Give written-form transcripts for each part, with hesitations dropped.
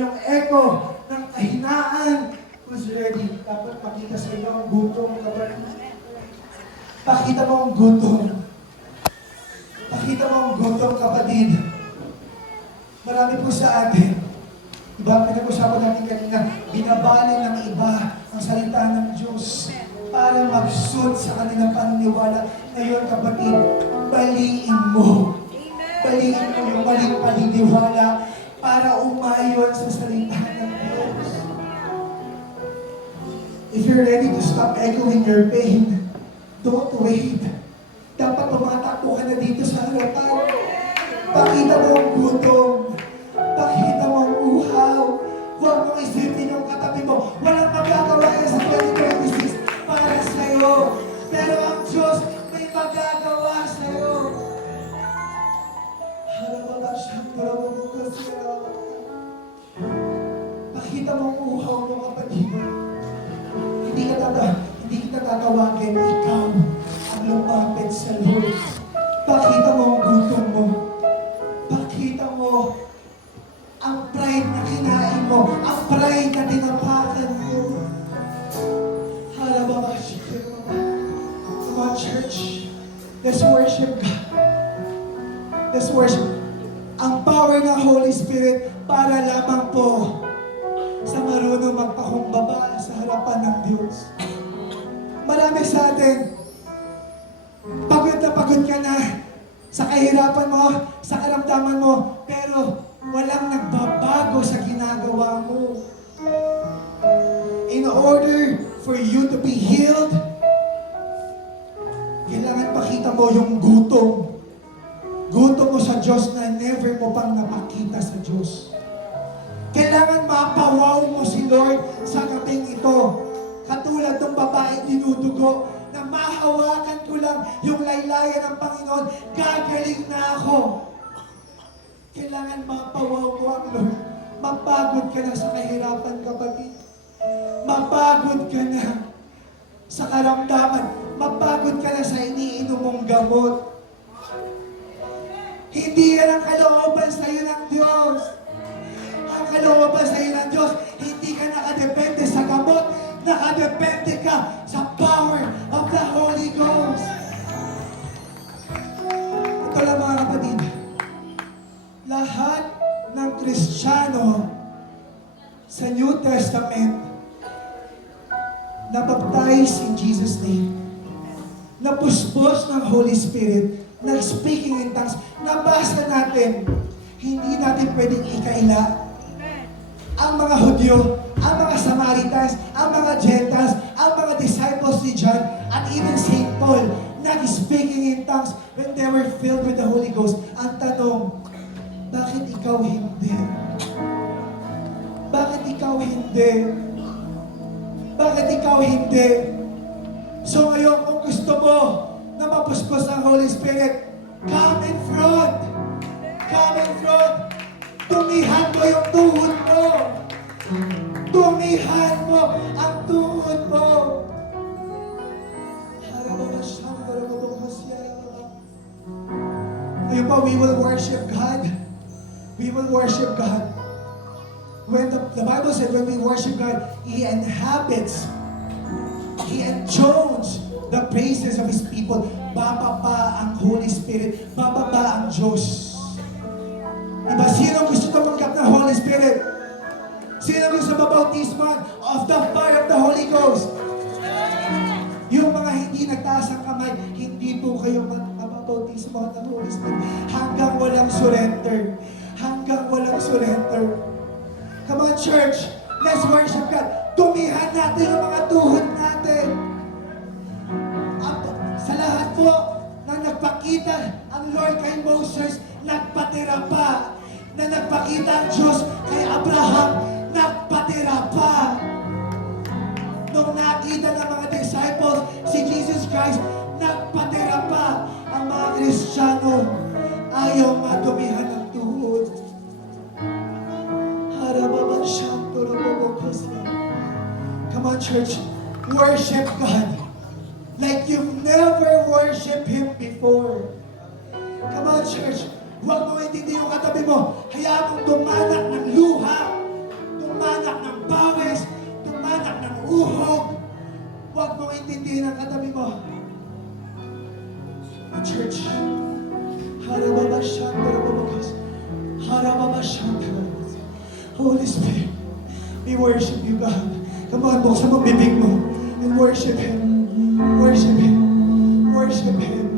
yung echo ng kahinaan. Who's ready? Dapat pakita sa inyo ang gutom, kapatid. Pakita mo ang gutom. Pakita mo ang gutom, kapatid. Marami po sa atin. Diba, pinag-usapan natin kanina, binabali ng iba ang salita ng Diyos para mag-suit sa kanilang paniniwala. Ngayon, kapatid, baliin mo. Baliin mo yung maling paniniwala para umayon sa salita ng Diyos. If you're ready to stop echoing your pain, don't wait. Dapat tumatakbo ka na dito sa harapan. Pakita mo ang gutom. Pakita mo ang uhaw. Huwag mong isipin yung katabi mo. Walang magagawa yan sa 2026 para sa'yo. Pero ang Diyos may magagawa sa'yo. Pakita mo ang uhaw mo, kapatid. Hindi kita tatawagin, ikaw ang lumapit sa Lord. Pakita mo ang gutom mo. Pakita mo ang pride na kinain mo, ang pride na tinapakan mo. Come on, church. Let's worship God. Let's worship. Ang power ng Holy Spirit para lamang po sa marunong magpakumbaba sa harapan ng Diyos. Marami sa atin, pagod ka na sa kahirapan mo, sa karamdaman mo, pero walang nagbabago sa ginagawa mo. In order for you to be healed, kailangan pakita mo yung gutom. Gutom mo sa Diyos na never mo pang napakita sa Diyos. Kailangan mapawaw mo si Lord sa gabing ito. Katulad ng babaeng dinudugo na mahawakan ko lang yung laylayan ng Panginoon, gagaling na ako. Kailangan mapawaw mo ang Lord. Mapagod ka na sa kahirapan, kapatid. Mapagod ka na sa karamdaman. Mapagod ka na sa iniinom mong gamot. Hindi yan ang kalooban sa iyo ng Diyos. Ang kalooban sa iyo ng Diyos, hindi ka nakadepende sa gamot, nakadepende ka sa power of the Holy Ghost. Ito lang, mga kapatid. Lahat ng Kristiyano sa New Testament na baptize in Jesus' name, na puspos ng Holy Spirit, nag-speaking in tongues, nabasa natin, hindi natin pwedeng ikaila. Ang mga Hudyo, ang mga Samaritans, ang mga Gentiles, ang mga disciples ni John, at even St. Paul, nag-speaking in tongues when they were filled with the Holy Ghost. Ang tanong, bakit ikaw hindi? Bakit ikaw hindi? Bakit ikaw hindi? So ngayon, kung gusto mo na mapuspos ng Holy Spirit, come in front. Come in front. Tumihan mo yung tuhod mo. Tumihan mo ang tuhod mo. Ngayon pa, we will worship God. We will worship God. When the Bible said when we worship God, He inhabits, He enthrones the praises of His people. Bababa ang Holy Spirit. Bababa ang Diyos. Diba? Sino gusto tumanggap ng Holy Spirit? Sino gusto mabautisman of the fire of the Holy Ghost? Yung mga hindi nagtaas ang kamay, hindi po kayo mabautisman ng Holy Spirit. Hanggang walang surrender. Hanggang walang surrender. Come on, church. Let's worship God. Tumihan natin yung mga tuhod natin. Sa lahat po na nagpakita ang Lord kay Moses, nagpatira pa. Na nagpakita ang Diyos kay Abraham, nagpatira pa. Nung nakita ng mga disciples si Jesus Christ, nagpatira pa. Ang mga Kristiyano ayaw madumihan ng tuhod. Come on, church. Worship God like you've never worshiped Him before. Come on, church. Huwag mo intindi yung katabi mo. Hayaan mong dumanak ng luha Ngiti ng katabi mo. Church. Holy Spirit, we worship you, God. Come on, buksan mo bibig mo and worship Him. Worship Him. Worship Him.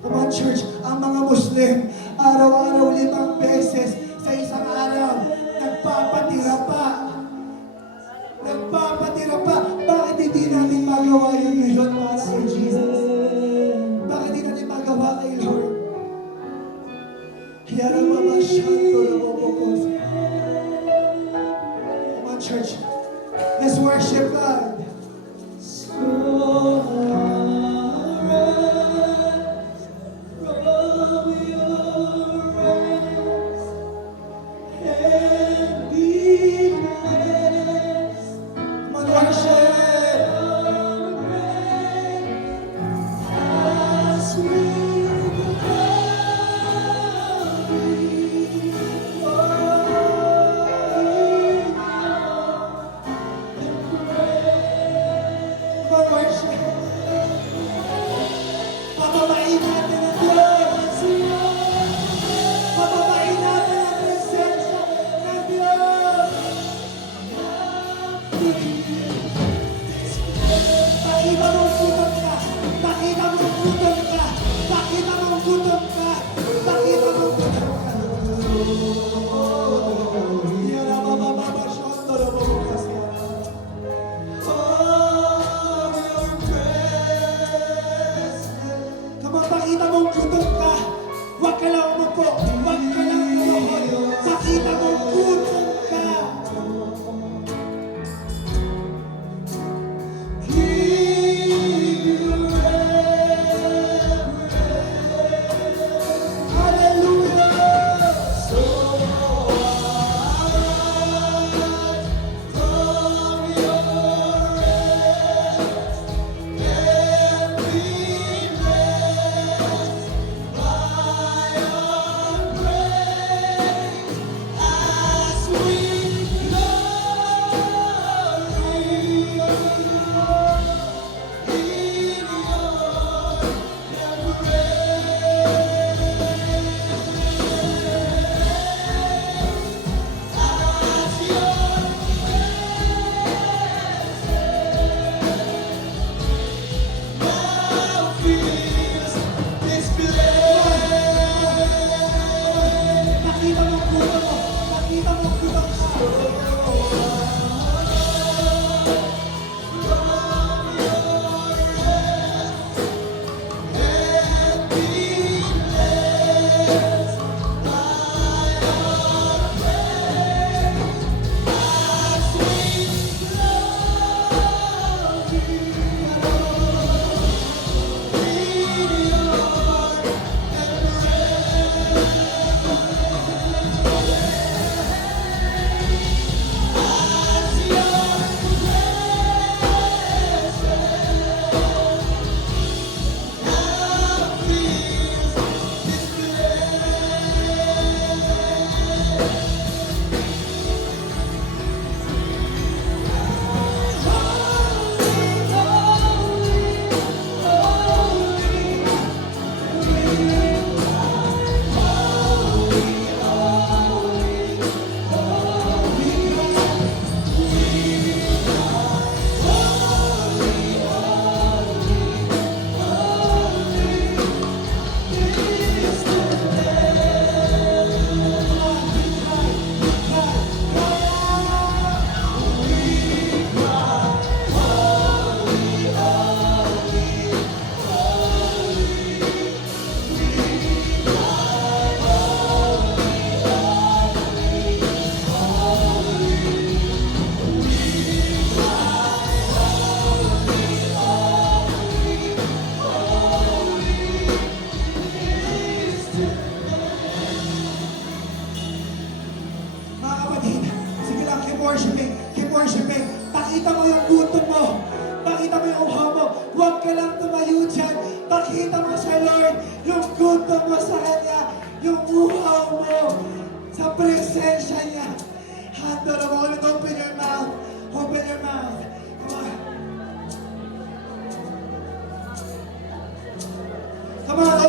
Come on, church. Ang mga Muslim, araw-araw 5 beses sa isang araw, nagpapatira pa. Nagpapatira pa. Bakit hindi natin magawa yun ngayon para kay Jesus? Bakit hindi natin magawa kay Lord? Come on, church. Let's worship God.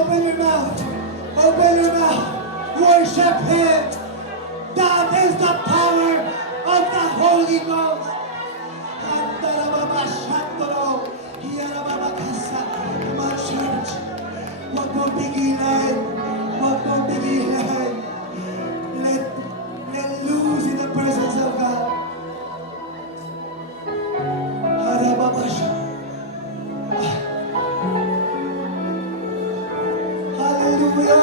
Open your mouth. Open your mouth. Worship Him. That is the power of the Holy Ghost. Come on, church. Huwag mong pigilan. Huwag mong pigilan. Let loose in the presence of God. Hallelujah!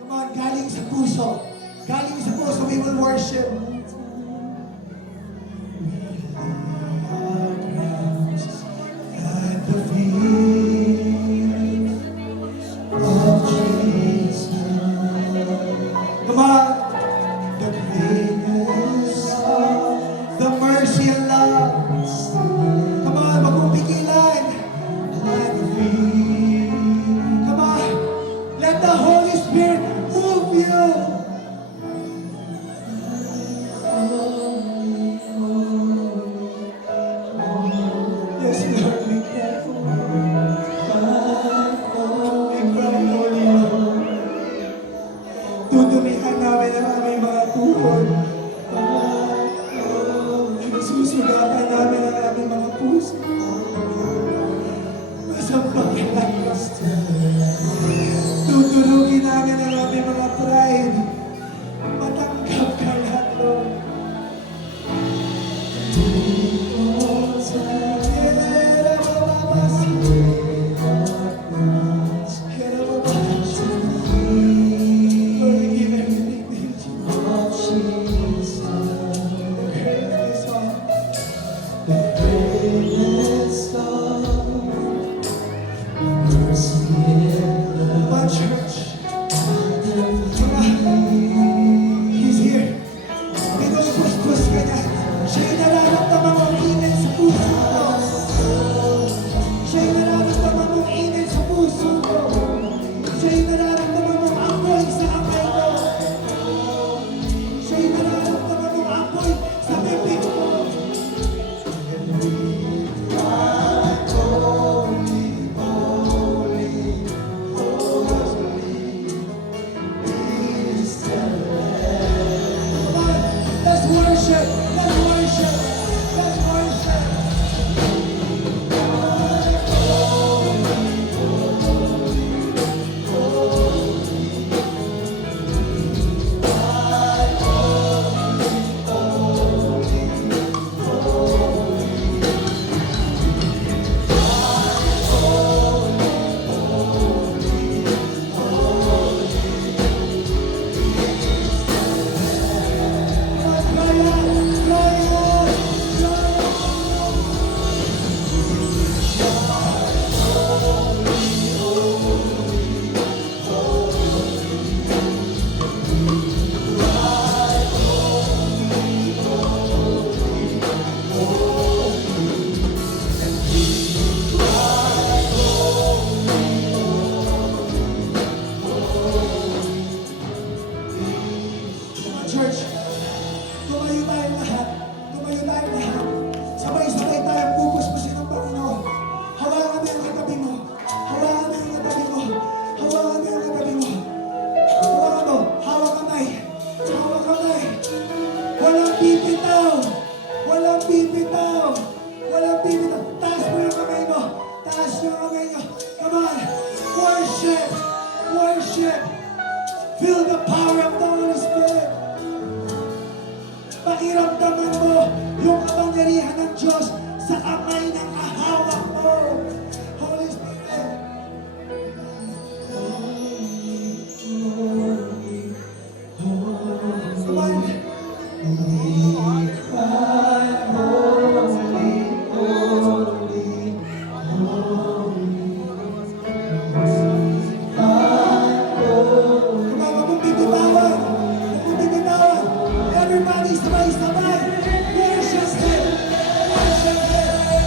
Come on, galing sa puso. Galing sa puso, we will worship. At the feet of Jesus. Come on. The greatness of the mercy and love. Come on, wag mong pigilan. At the feet. Come on. Let the Holy Spirit move you. Yes, Lord, we cry for you. We cry, Holy Lord. Tutumihan namin ang aming mga tuhod. Susugatan namin ang aming mga puso. Masampakan namin. Tutulugin namin ang aming mga pride. Matanggap ka lahat, Lord. He's here. Pinupuspos ka niya. Siya'y nararamdaman mong init sa puso mo. Siya'y nararamdaman mong init sa puso mo. Siya'y nararamdaman mong apoy sa kamay mo. Siya'y nararamdaman mong apoy sa bibig mo. Let's worship. Let's worship. Let's worship. Church, tumayo tayong lahat. Tumayo tayong lahat. Sabay-sabay tayong pupuspusin ng Panginoon. Hawakan mo yung katabi mo. Hawakan mo yung katabi mo. Hawakan mo yung katabi mo. Hawakan mo. Hawak kamay. Hawak kamay. Walang bibitaw. Walang bibitaw. Walang bibitaw. Taas mo yung kamay mo. Taas yung kamay nyo. Come on. Worship. Worship. Feel the power of the Holy Spirit. Pakiramdaman mo yung kapangyarihan ng Diyos sa kamay ng kahawak mo. Holy Spirit. Come on. Come on, wag mong bibitawan. Wag mong bibitawan. Everybody, sabay-sabay. Worship Him. Worship Him.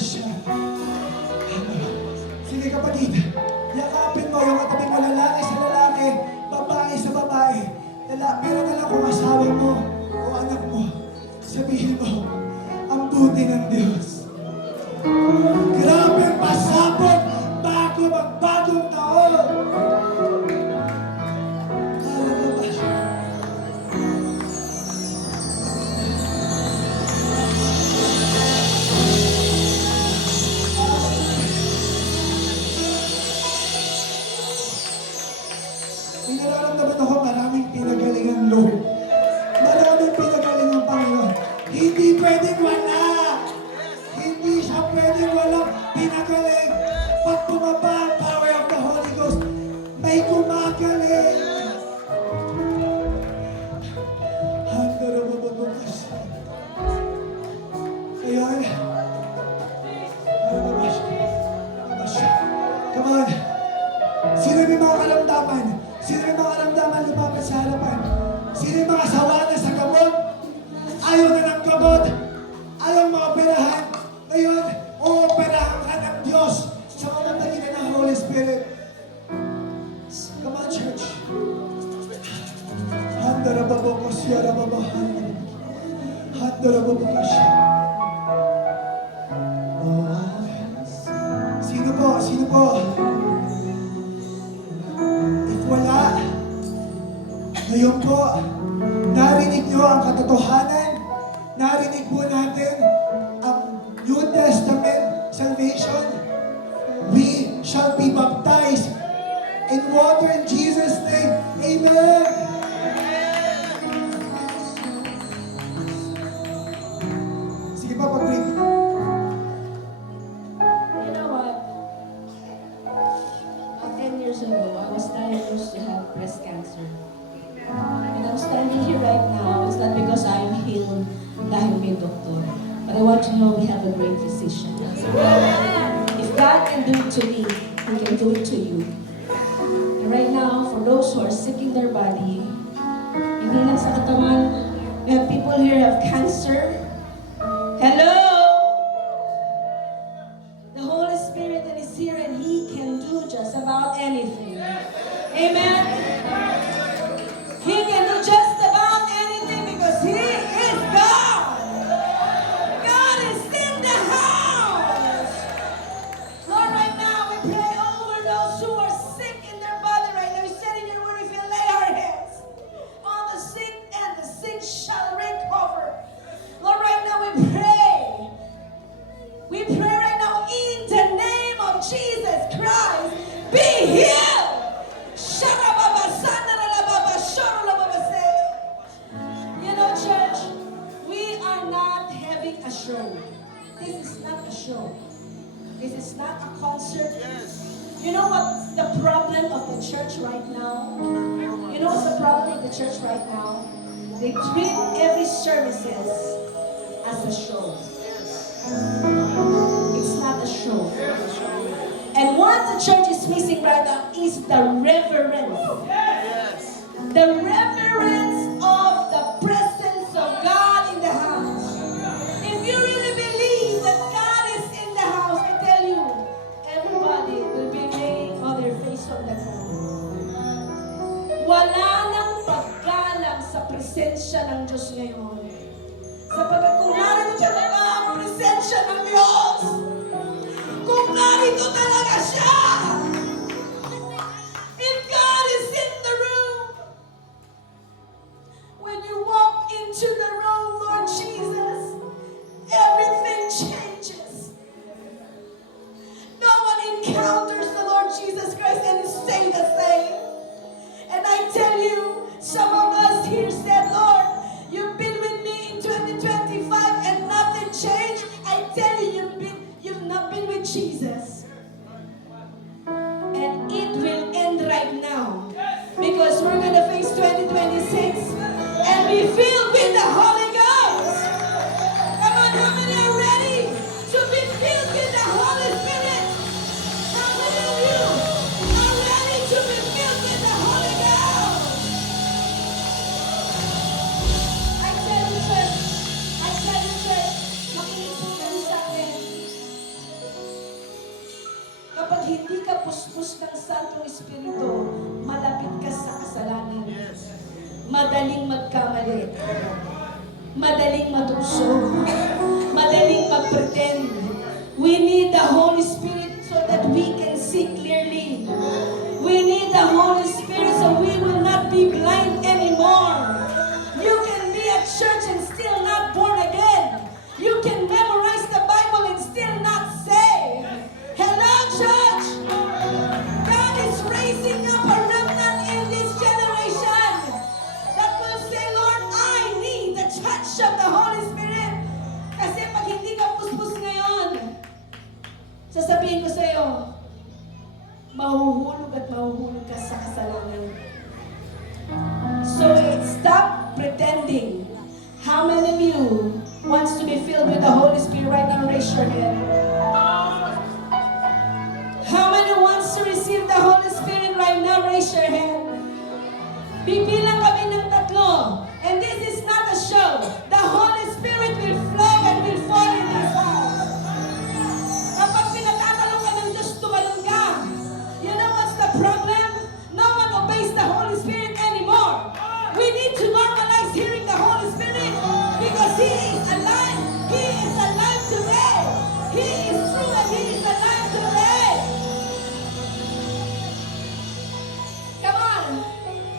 siya. Sige kapatid, yakapin mo yung katabi mo, lalaki sa lalaki, babae sa babae. Pero na lang kung asawa mo o anak mo, sabihin mo, ang buti ng Diyos. Grabe ang pasabot bago magbagong taon. Kala mo ba siya? May nararamdaman ako maraming pinagalingan, Lord. Maraming pinagalingan, Panginoon. Hindi pwedeng wala. Hindi siya pwedeng walang pinagaling. Pag bumaba ang power of the Holy Ghost, may gumagaling. Handarabababakas. Ayan. Come on. Sino may mga karamdaman? Sino may mga karamdaman lumapit sa harapan? Sino may mga sawa na sa gamot? Ayaw na ng gamot. Ayaw mga operahan. Ngayon, ooperahan ka ng Diyos sa pamamagitan ng Holy Spirit. Come on, church. Handarababokos, yarababahan. Handarababokos. Sino po? Sino po? If wala, ngayon po, narinig niyo ang katotohanan, narinig po natin ang New Testament salvation. We shall be baptized in water in Jesus' name. Amen. Sige pa, pag-break. You know what? 10 years ago, I was diagnosed to have breast cancer. And I'm standing here right now. It's not because I am healed dahil may doktor. But I want you to know we have a great physician. If God can do it to me, He can do it to you. And right now, for those who are sick in their body, hindi lang sa katawan, we have people here who have cancer. Hello! The Holy Spirit that is here and He can do just about anything. Amen? He can do just about anything because He is God. God is in the house. Lord, right now we pray over those who are sick in their body right now. You said in your word, if you lay our hands on the sick and the sick shall recover. Lord, right now we pray. We pray right now in the name of Jesus Christ. Be healed. You know, church, we are not having a show. This is not a show. This is not a concert. You know what the problem of the church right now? You know what's the problem of the church right now? They treat every services as a show. It's not a show. And what the church is missing right now is the reverence. The reverence of the presence of God in the house. If you really believe that God is in the house, I tell you, everybody will be laying on their face on the ground. Wala nang paggalang sa presensya ng Diyos ngayon. Sapagkat kung narito talaga ang presensya ng Diyos, kung narito talaga siya, if God is in the room, when you walk into the room, Lord Jesus, everything changes. No one encounters the Lord Jesus Christ and stay the same. And I tell you, some of us here said, Lord, you've been with me in 2025 and nothing changed. I tell you, you've not been with Jesus. And it will end right now. Because we're going to face 2026 and be filled with the Holy Ghost. Come on, how many are ready to be filled with the Holy Spirit? How many of you are ready to be filled with the Holy Ghost? I tell you, church, makinig po kayo sa akin. hindi ka puspos ng Santong Espiritu, malapit ka sa kasalanan. Madaling magkamali. Madaling matukso. Madaling magpretend. We need the Holy Spirit so that we can see clearly. We need the Holy Spirit so we will not be blind anymore. You can be at church and still not born again. You can memorize the Bible and still not saved. Hello, church! God is raising up a remnant in this generation that will say, Lord, I need the touch of the Holy Spirit. Kasi pag hindi ka puspos ngayon, sasabihin ko sa iyo, mahuhulog at mahuhulog ka sa kasalanan. So stop pretending. How many of you wants to be filled with the Holy Spirit right now? Raise your hand. How many wants to receive the Holy Spirit right now? Raise your hand. Bibilang kami ng 3. And this is not a show. The Holy Spirit will flow and will fall in this house. Kapag pinatatalong ka ng Diyos, tumalong ka. You know what's the problem? No one obeys the Holy Spirit anymore. We need to normalize hearing the Holy Spirit because He is alive. He is alive today. He is true and He is alive today. Come on.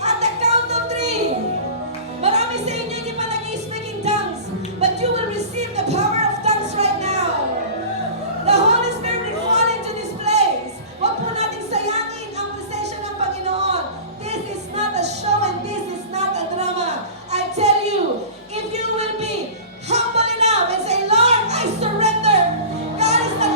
At the count of 3. Marami sa inyo hindi pa nag-i-speak in tongues, but you will receive the power of tongues right now. The Holy Spirit will fall into this place. Huwag po nating sayangin ang presensya ng Panginoon. This is not a show and this is not a drama. I tell you, if you will be humble enough and say, Lord, I surrender. God is not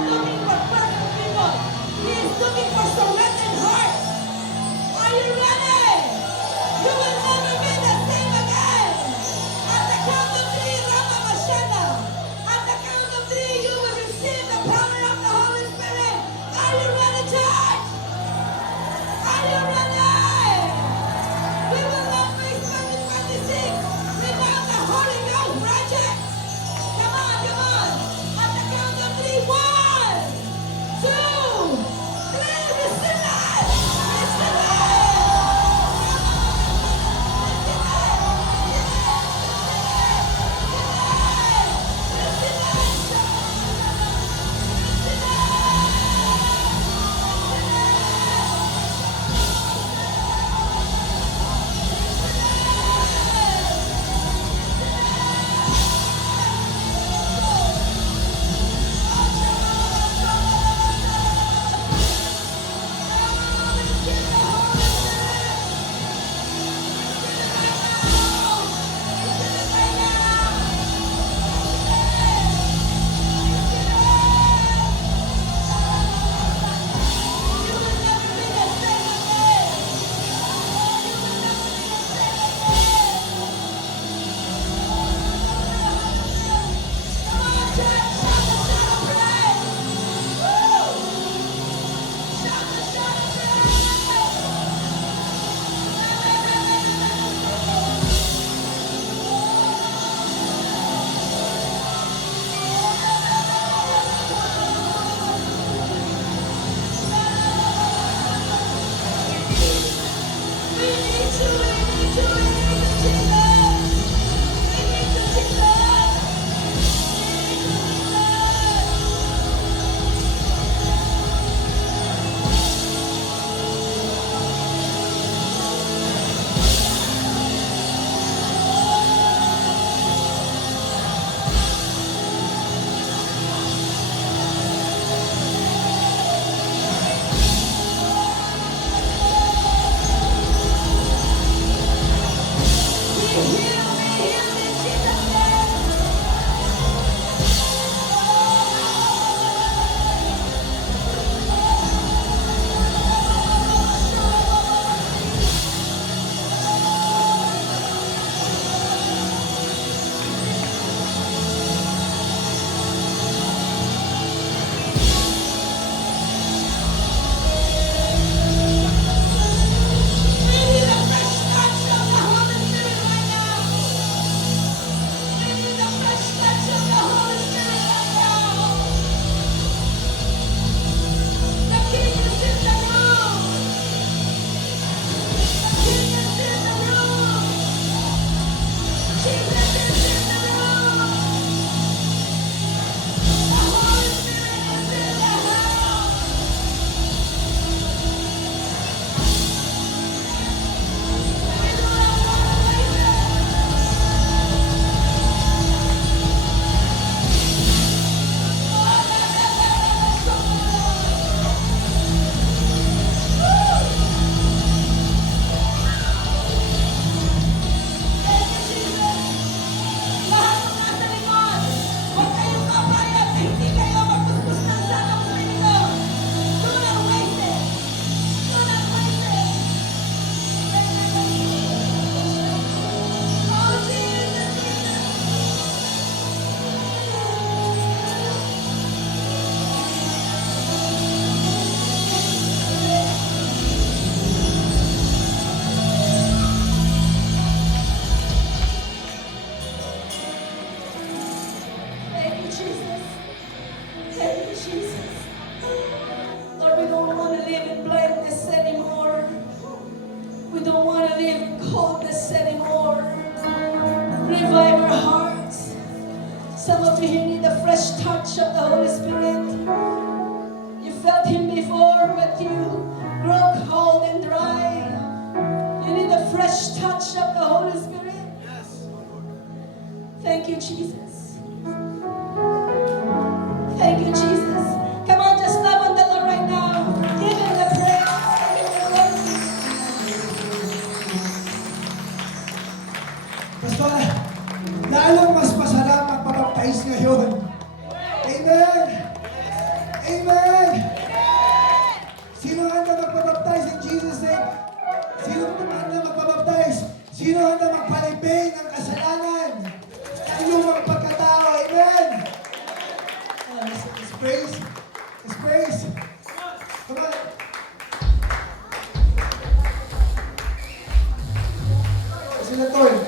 nila Lord.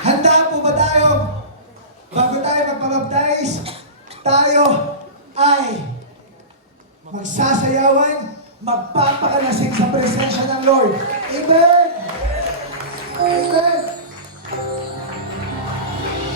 Handa po ba tayo? Bago tayo magpabaptize, tayo ay magsasayawan, magpapakalasing sa presensya ng Lord. Amen! Amen!